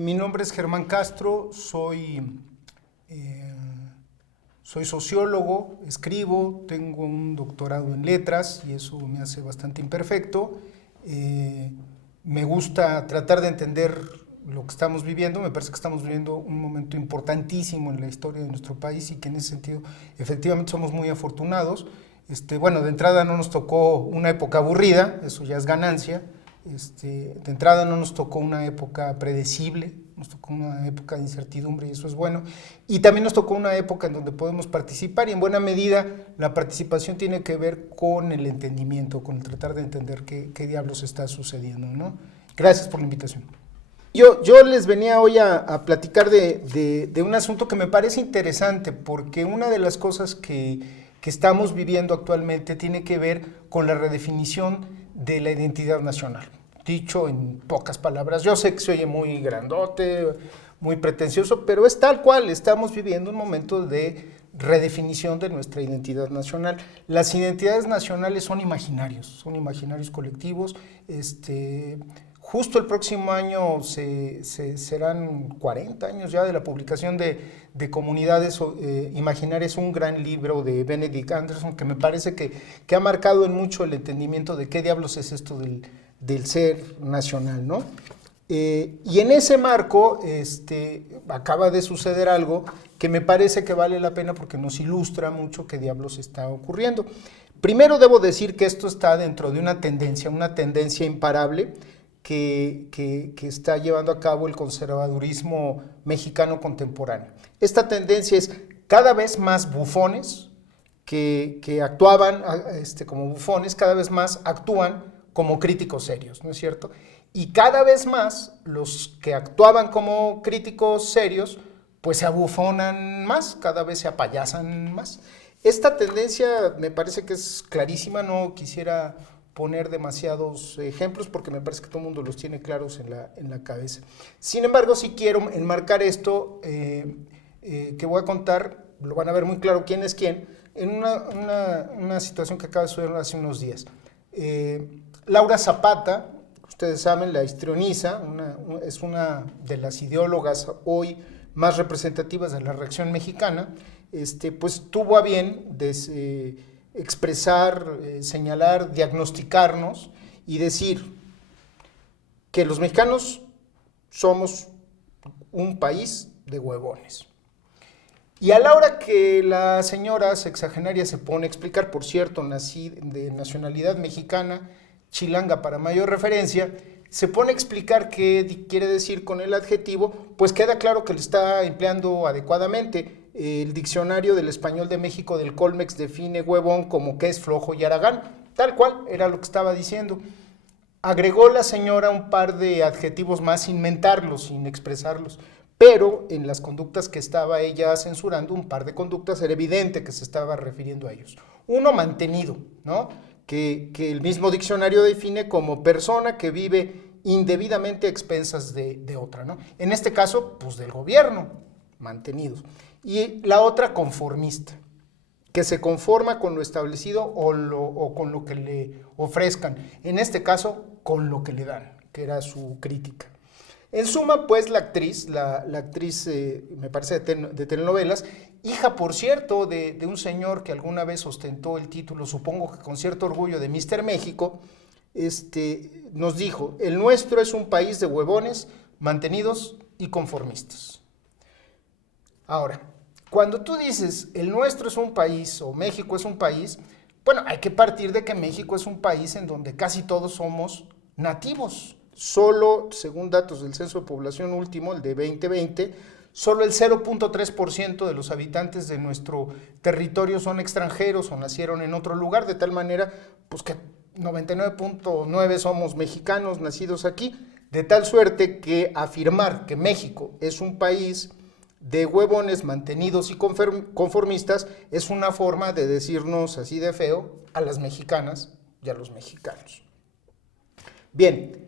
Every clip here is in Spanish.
Mi nombre es Germán Castro, soy sociólogo, escribo, tengo un doctorado en letras y eso me hace bastante imperfecto. Me gusta tratar de entender lo que estamos viviendo. Me parece que estamos viviendo un momento importantísimo en la historia de nuestro país y que en ese sentido efectivamente somos muy afortunados. Bueno, de entrada no nos tocó una época aburrida, eso ya es ganancia. De entrada no nos tocó una época predecible, nos tocó una época de incertidumbre y eso es bueno. Y también nos tocó una época en donde podemos participar y en buena medida la participación tiene que ver con el entendimiento, con el tratar de entender qué diablos está sucediendo, ¿no? Gracias por la invitación. Yo les venía hoy a platicar de un asunto que me parece interesante porque una de las cosas que estamos viviendo actualmente tiene que ver con la redefinición de la identidad nacional. Dicho en pocas palabras, yo sé que se oye muy grandote, muy pretencioso, pero es tal cual, estamos viviendo un momento de redefinición de nuestra identidad nacional. Las identidades nacionales son imaginarios colectivos. Justo el próximo año serán 40 años ya de la publicación de Comunidades Imaginarias, un gran libro de Benedict Anderson que me parece que ha marcado en mucho el entendimiento de qué diablos es esto del ser nacional, ¿no? Y en ese marco acaba de suceder algo que me parece que vale la pena porque nos ilustra mucho qué diablos está ocurriendo. Primero debo decir que esto está dentro de una tendencia imparable que está llevando a cabo el conservadurismo mexicano contemporáneo. Esta tendencia es cada vez más bufones que actuaban como bufones, cada vez más actúan como críticos serios, ¿no es cierto? Y cada vez más los que actuaban como críticos serios pues se abufonan más, cada vez se apayasan más. Esta tendencia me parece que es clarísima, no quisiera poner demasiados ejemplos porque me parece que todo el mundo los tiene claros en la cabeza. Sin embargo, sí quiero enmarcar esto que voy a contar, lo van a ver muy claro quién es quién, en una situación que acaba de suceder hace unos días. Laura Zapata, ustedes saben, la histrioniza, es una de las ideólogas hoy más representativas de la reacción mexicana, pues tuvo a bien expresar, señalar, diagnosticarnos y decir que los mexicanos somos un país de huevones. Y a la hora que la señora sexagenaria se pone a explicar, por cierto, de nacionalidad mexicana, chilanga para mayor referencia, se pone a explicar qué quiere decir con el adjetivo, pues queda claro que lo está empleando adecuadamente. El diccionario del español de México del Colmex define huevón como que es flojo y haragán, tal cual era lo que estaba diciendo. Agregó la señora un par de adjetivos más sin mentarlos, sin expresarlos, pero en las conductas que estaba ella censurando, un par de conductas, era evidente que se estaba refiriendo a ellos. Uno, mantenido, ¿no? Que el mismo diccionario define como persona que vive indebidamente a expensas de otra, ¿no? En este caso, pues del gobierno, mantenidos. Y la otra, conformista, que se conforma con lo establecido o con lo que le ofrezcan. En este caso, con lo que le dan, que era su crítica. En suma, pues la actriz, me parece de telenovelas, hija, por cierto, de un señor que alguna vez ostentó el título, supongo que con cierto orgullo, de Mr. México, nos dijo, el nuestro es un país de huevones, mantenidos y conformistas. Ahora, cuando tú dices, el nuestro es un país, o México es un país, bueno, hay que partir de que México es un país en donde casi todos somos nativos. Solo, según datos del Censo de Población último, el de 2020, solo el 0.3% de los habitantes de nuestro territorio son extranjeros o nacieron en otro lugar, de tal manera pues que 99.9 somos mexicanos nacidos aquí, de tal suerte que afirmar que México es un país de huevones mantenidos y conformistas es una forma de decirnos así de feo a las mexicanas y a los mexicanos. Bien,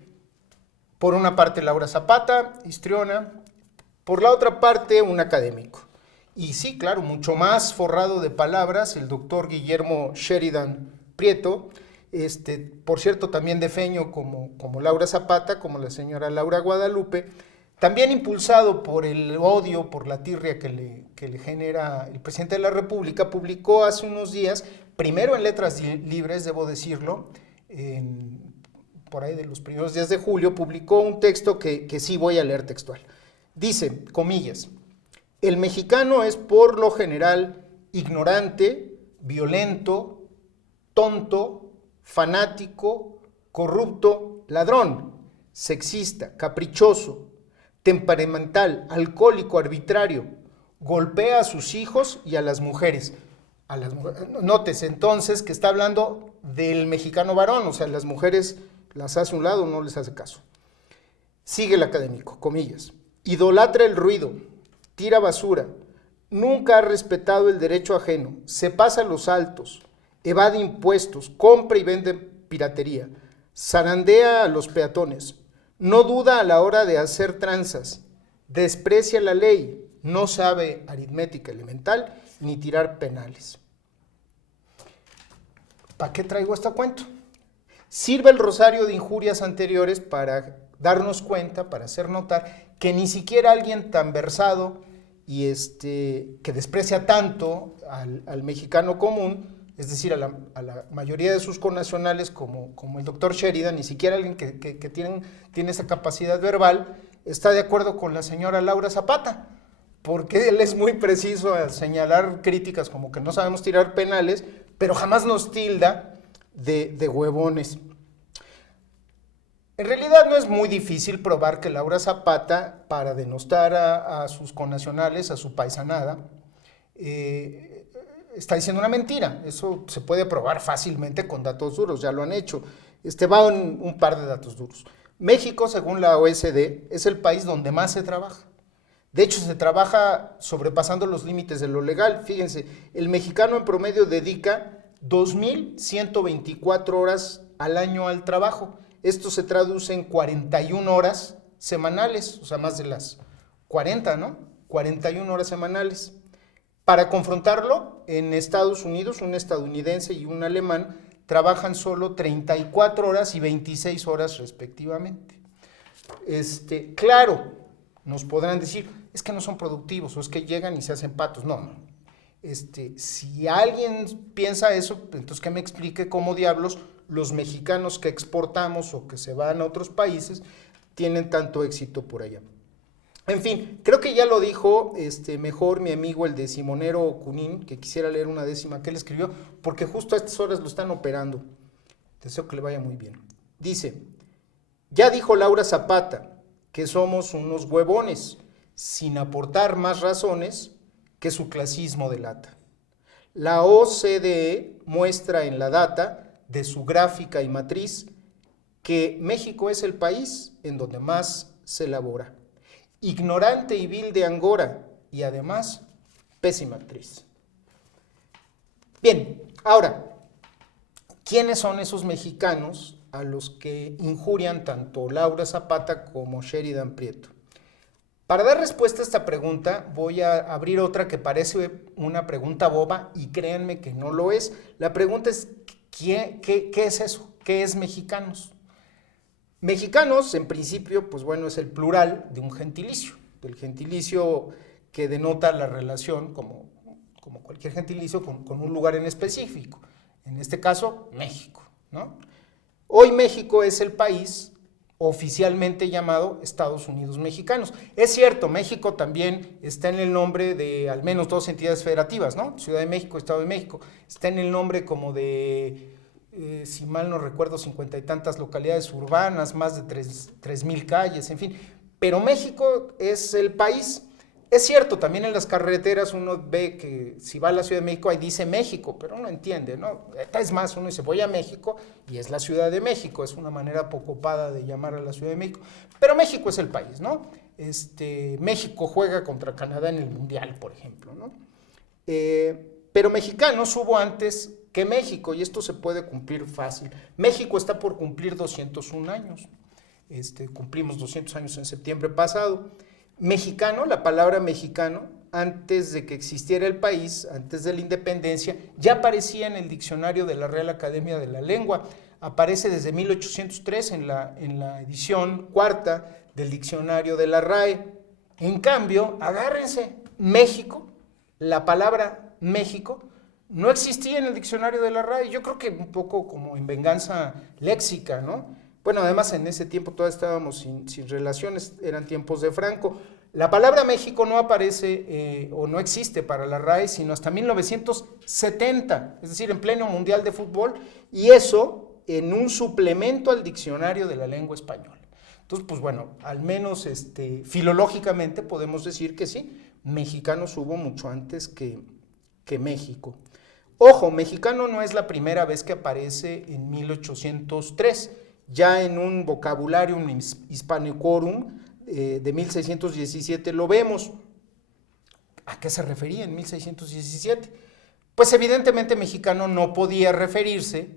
por una parte Laura Zapata, histriona, por la otra parte un académico. Y sí, claro, mucho más forrado de palabras, el doctor Guillermo Sheridan Prieto, por cierto, también de feño como Laura Zapata, como la señora Laura Guadalupe, también impulsado por el odio, por la tirria que le genera el presidente de la República, publicó hace unos días, primero en Letras Libres, debo decirlo, por ahí de los primeros días de julio, publicó un texto que sí voy a leer textual. Dice, comillas, el mexicano es por lo general ignorante, violento, tonto, fanático, corrupto, ladrón, sexista, caprichoso, temperamental, alcohólico, arbitrario, golpea a sus hijos y a las mujeres. Nótese entonces que está hablando del mexicano varón, o sea, las mujeres las hace a un lado, no les hace caso. Sigue el académico, comillas, idolatra el ruido, tira basura, nunca ha respetado el derecho ajeno, se pasa los altos, evade impuestos, compra y vende piratería, zarandea a los peatones, no duda a la hora de hacer tranzas, desprecia la ley, no sabe aritmética elemental ni tirar penales. ¿Para qué traigo este cuento? Sirve el rosario de injurias anteriores para darnos cuenta, para hacer notar que ni siquiera alguien tan versado y que desprecia tanto al mexicano común, es decir, a la mayoría de sus connacionales como el doctor Sheridan, ni siquiera alguien que tiene esa capacidad verbal, está de acuerdo con la señora Laura Zapata, porque él es muy preciso al señalar críticas como que no sabemos tirar penales, pero jamás nos tilda de huevones. En realidad no es muy difícil probar que Laura Zapata, para denostar a sus connacionales, a su paisanada, está diciendo una mentira. Eso se puede probar fácilmente con datos duros, ya lo han hecho. Va un par de datos duros. México, según la OECD, es el país donde más se trabaja. De hecho, se trabaja sobrepasando los límites de lo legal. Fíjense, el mexicano en promedio dedica 2.124 horas al año al trabajo. Esto se traduce en 41 horas semanales, o sea, más de las 40, ¿no? 41 horas semanales. Para confrontarlo, en Estados Unidos, un estadounidense y un alemán trabajan solo 34 horas y 26 horas respectivamente. Claro, nos podrán decir, es que no son productivos o es que llegan y se hacen patos. No. Si alguien piensa eso, entonces que me explique cómo diablos los mexicanos que exportamos o que se van a otros países tienen tanto éxito por allá. En fin, creo que ya lo dijo mejor mi amigo el decimonero Cunín, que quisiera leer una décima que él escribió, porque justo a estas horas lo están operando. Deseo que le vaya muy bien. Dice, ya dijo Laura Zapata que somos unos huevones, sin aportar más razones que su clasismo delata. La OCDE muestra en la data de su gráfica y matriz que México es el país en donde más se elabora. Ignorante y vil de Angora y además pésima actriz. Bien, ahora, ¿quiénes son esos mexicanos a los que injurian tanto Laura Zapata como Sheridan Prieto? Para dar respuesta a esta pregunta voy a abrir otra que parece una pregunta boba y créanme que no lo es. La pregunta es, ¿qué es eso? ¿Qué es mexicanos? Mexicanos, en principio, pues bueno, es el plural de un gentilicio, del gentilicio que denota la relación, como cualquier gentilicio, con un lugar en específico. En este caso, México, ¿no? Hoy México es el país oficialmente llamado Estados Unidos Mexicanos. Es cierto, México también está en el nombre de al menos dos entidades federativas, ¿no? Ciudad de México, Estado de México. Está en el nombre como de, si mal no recuerdo, 50 y tantas localidades urbanas, más de 3,000 calles, en fin. Pero México es el país. Es cierto, también en las carreteras uno ve que si va a la Ciudad de México ahí dice México, pero uno entiende, ¿no? Es más, uno dice voy a México y es la Ciudad de México, es una manera poco opada de llamar a la Ciudad de México, pero México es el país, ¿no? México juega contra Canadá en el Mundial, por ejemplo, ¿no? Pero mexicanos hubo antes que México y esto se puede cumplir fácil. México está por cumplir 201 años, cumplimos 200 años en septiembre pasado. Mexicano, la palabra mexicano, antes de que existiera el país, antes de la independencia, ya aparecía en el diccionario de la Real Academia de la Lengua. Aparece desde 1803 en la edición cuarta del diccionario de la RAE. En cambio, agárrense, México, la palabra México, no existía en el diccionario de la RAE. Yo creo que un poco como en venganza léxica, ¿no? Bueno, además en ese tiempo todavía estábamos sin relaciones, eran tiempos de Franco. La palabra México no aparece o no existe para la RAE sino hasta 1970, es decir, en pleno Mundial de Fútbol, y eso en un suplemento al diccionario de la lengua española. Entonces, pues bueno, al menos filológicamente podemos decir que sí, mexicanos hubo mucho antes que México. Ojo, mexicano no es la primera vez que aparece en 1803, ya en un vocabulario, un Hispanicorum de 1617 lo vemos. ¿A qué se refería en 1617? Pues evidentemente mexicano no podía referirse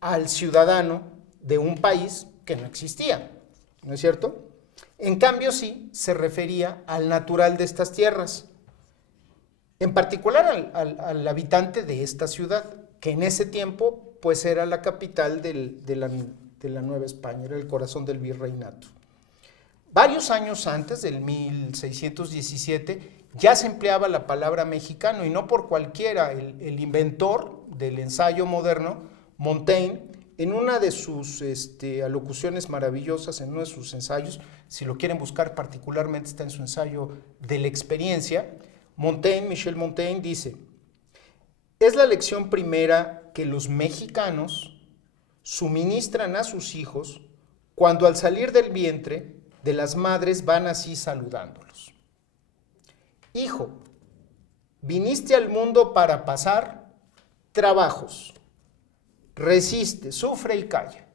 al ciudadano de un país que no existía, ¿no es cierto? En cambio sí se refería al natural de estas tierras, en particular al habitante de esta ciudad, que en ese tiempo pues era la capital de la Nueva España, era el corazón del virreinato. Varios años antes del 1617 ya se empleaba la palabra mexicano, y no por cualquiera. El inventor del ensayo moderno, Montaigne, en una de sus alocuciones maravillosas, en uno de sus ensayos, si lo quieren buscar particularmente está en su ensayo de la experiencia, Michel Montaigne dice: es la lección primera que los mexicanos suministran a sus hijos cuando al salir del vientre de las madres van así saludándolos. Hijo, viniste al mundo para pasar trabajos, resiste, sufre y calla.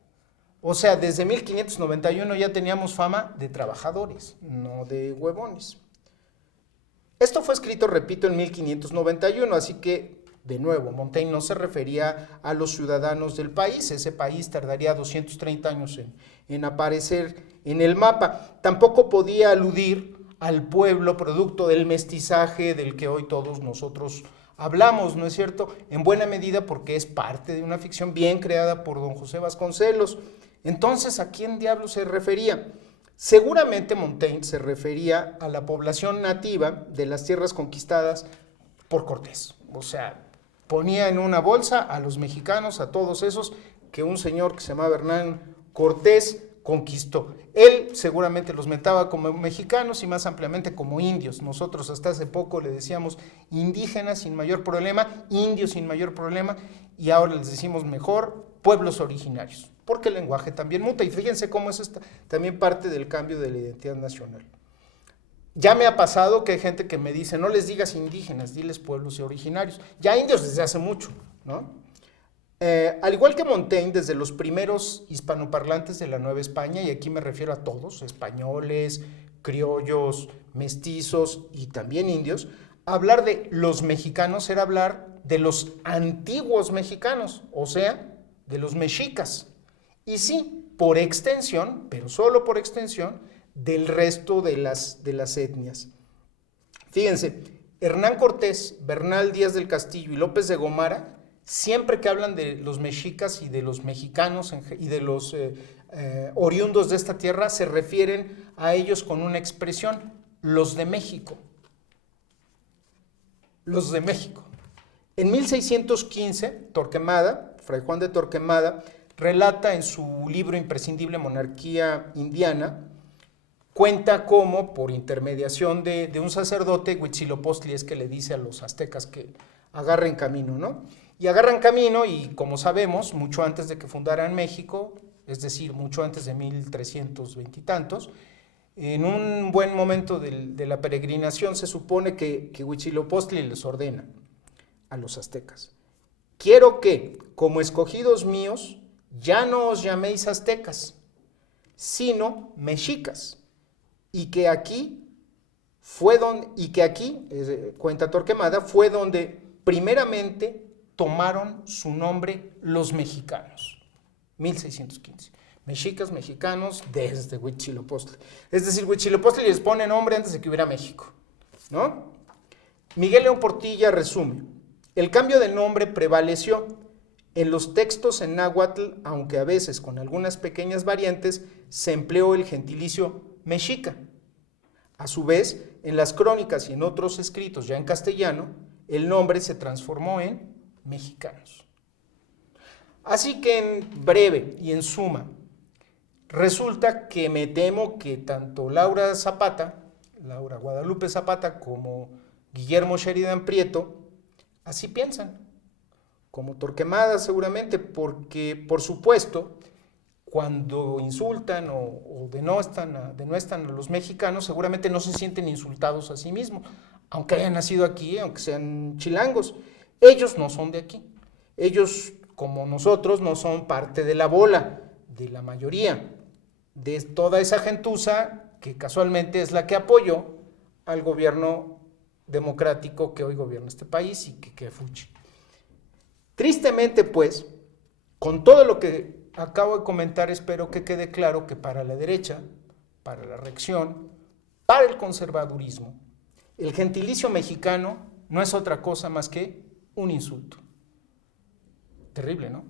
O sea, desde 1591 ya teníamos fama de trabajadores, no de huevones. Esto fue escrito, repito, en 1591, así que, de nuevo, Montaigne no se refería a los ciudadanos del país. Ese país tardaría 230 años en aparecer en el mapa. Tampoco podía aludir al pueblo producto del mestizaje del que hoy todos nosotros hablamos, ¿no es cierto? En buena medida porque es parte de una ficción bien creada por don José Vasconcelos. Entonces, ¿a quién diablos se refería? Seguramente Montaigne se refería a la población nativa de las tierras conquistadas por Cortés. O sea, ponía en una bolsa a los mexicanos, a todos esos que un señor que se llamaba Hernán Cortés conquistó. Él seguramente los metaba como mexicanos y más ampliamente como indios. Nosotros hasta hace poco le decíamos indígenas sin mayor problema, indios sin mayor problema, y ahora les decimos mejor pueblos originarios, porque el lenguaje también muta. Y fíjense cómo es también parte del cambio de la identidad nacional. Ya me ha pasado que hay gente que me dice, no les digas indígenas, diles pueblos originarios. Ya indios desde hace mucho, ¿no? Al igual que Montaigne, desde los primeros hispanoparlantes de la Nueva España, y aquí me refiero a todos, españoles, criollos, mestizos y también indios, hablar de los mexicanos era hablar de los antiguos mexicanos, o sea, de los mexicas. Y sí, por extensión, pero solo por extensión, del resto de las etnias. Fíjense, Hernán Cortés, Bernal Díaz del Castillo y López de Gomara, siempre que hablan de los mexicas y de los mexicanos y de los oriundos de esta tierra, se refieren a ellos con una expresión: los de México. Los de México. En 1615, Torquemada, Fray Juan de Torquemada, relata en su libro imprescindible Monarquía Indiana, cuenta cómo, por intermediación de un sacerdote, Huitzilopochtli es que le dice a los aztecas que agarren camino, ¿no? Y agarran camino, y como sabemos, mucho antes de que fundaran México, es decir, mucho antes de 1320 y tantos, en un buen momento de la peregrinación se supone que Huitzilopochtli les ordena a los aztecas: quiero que, como escogidos míos, ya no os llaméis aztecas, sino mexicas, y que aquí, cuenta Torquemada, fue donde primeramente tomaron su nombre los mexicanos, 1615. Mexicas, mexicanos, desde Huitzilopochtli. Es decir, Huitzilopochtli les pone nombre antes de que hubiera México, ¿no? Miguel León Portilla resume: el cambio de nombre prevaleció. En los textos en náhuatl, aunque a veces con algunas pequeñas variantes, se empleó el gentilicio mexica. A su vez, en las crónicas y en otros escritos ya en castellano, el nombre se transformó en mexicanos. Así que en breve y en suma, resulta que me temo que tanto Laura Guadalupe Zapata, como Guillermo Sheridan Prieto, así piensan, como Torquemada seguramente, porque por supuesto, cuando insultan o denostan a los mexicanos, seguramente no se sienten insultados a sí mismos, aunque hayan nacido aquí, aunque sean chilangos. Ellos no son de aquí. Ellos, como nosotros, no son parte de la bola, de la mayoría, de toda esa gentuza que casualmente es la que apoyó al gobierno democrático que hoy gobierna este país y que fuchi. Tristemente, pues, con todo lo que acabo de comentar, espero que quede claro que para la derecha, para la reacción, para el conservadurismo, el gentilicio mexicano no es otra cosa más que un insulto. Terrible, ¿no?